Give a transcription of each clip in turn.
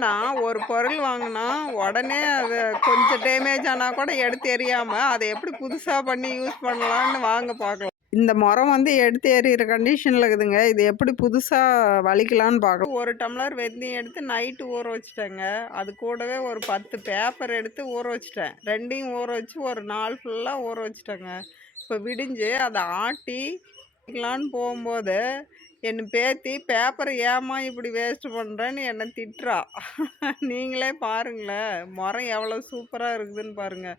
என்னன்னா ஒரு பொருள் வாங்கினா உடனே அது கொஞ்சம் டேமேஜ் ஆனால் கூட எடுத்து எறியாமல் அதை எப்படி புதுசாக பண்ணி யூஸ் பண்ணலான்னு வாங்க பார்க்கலாம். இந்த முறம் வந்து எடுத்து எறிகிற கண்டிஷனில் இருக்குதுங்க. இது எப்படி புதுசாக வலிக்கலான்னு பார்க்கலாம். ஒரு டம்ளர் வெந்நீர் எடுத்து நைட்டு ஊற வச்சுட்டேங்க. அது கூடவே ஒரு 10 பேப்பர் எடுத்து ஊற வச்சுட்டேன். ரெண்டையும் ஊற வச்சு ஒரு நாள் ஃபுல்லாக ஊற வச்சுட்டேங்க. இப்போ விடிஞ்சு அதை ஆட்டி வைக்கலான்னு போகும்போது என் பேத்தி பேப்பரை ஏமா இப்படி வேஸ்ட் பண்ணுறேன்னு என்னை திட்டுறா. நீங்களே பாருங்களேன், முறம் எவ்வளோ சூப்பராக இருக்குதுன்னு பாருங்கள்.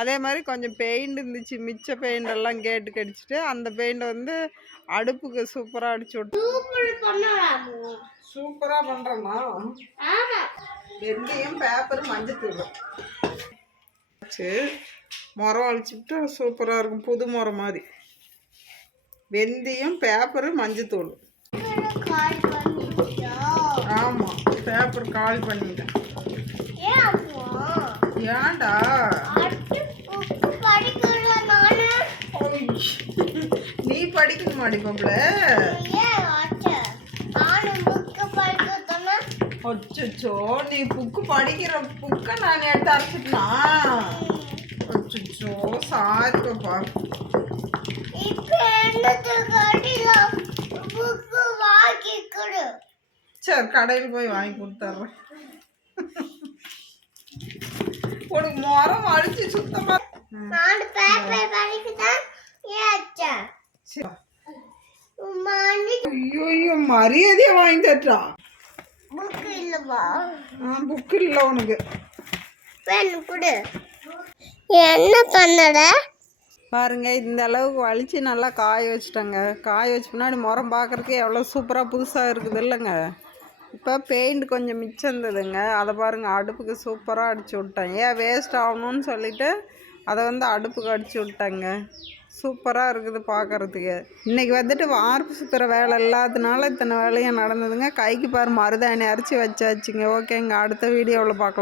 அதே மாதிரி கொஞ்சம் பெயிண்ட் இருந்துச்சு, மிச்ச பெயிண்ட் எல்லாம் கேட்டு கடிச்சிட்டு அந்த பெயிண்ட் வந்து அடுப்புக்கு சூப்பராக அடிச்சு விட்டு சூப்பராக பண்ணுறோமா. வெந்தயம் பேப்பர் மஞ்சத்தூள் வச்சு முறம் அழிச்சுட்டு சூப்பராக இருக்கும், புது முறம் மாதிரி. வெந்தயம் பேப்பரு மஞ்சத்தூள். ஆமாம், பேப்பர் காலி பண்ணிட்டேன். ஏன்டா நீ படிக்க மாட்டேப்பல. அச்சோ, நீ புக்கு படிக்கிற புக்கை நான் எடுத்து அரைச்சிட்டா. அச்சோ சாரிப்பா. சரி, கடையில் போய் வாங்கி கொடுத்துட்றேன். உனக்கு முறம் அடிச்சு சுத்தமா ஐயோ மரியாதையா வாங்கி தட்டா. புக்கு இல்ல உனக்கு. என்ன பண்ணட பாருங்க, இந்த அளவுக்கு வலிச்சு நல்லா காய வச்சுட்டேங்க. காய வச்ச பின்னாடி முறம் பார்க்குறதுக்கு எவ்வளோ சூப்பராக புதுசாக இருக்குது இல்லைங்க. இப்போ பெயிண்ட் கொஞ்சம் மிச்சம் இருந்ததுங்க, அதை பாருங்கள் அடுப்புக்கு சூப்பராக அடிச்சு விட்டேன். ஏன் வேஸ்ட் ஆகணும்னு சொல்லிவிட்டு அதை வந்து அடுப்புக்கு அடிச்சு விட்டேங்க. சூப்பராக இருக்குது பார்க்குறதுக்கு. இன்றைக்கி வந்துட்டு வார்ப்பு சுற்றுற வேலை இல்லாததுனால இத்தனை வேலையும் நடந்ததுங்க. கைக்கு பாரு மருதாணி அரைச்சி வச்சாச்சுங்க. ஓகேங்க, அடுத்த வீடியோவில் பார்க்கலாம்.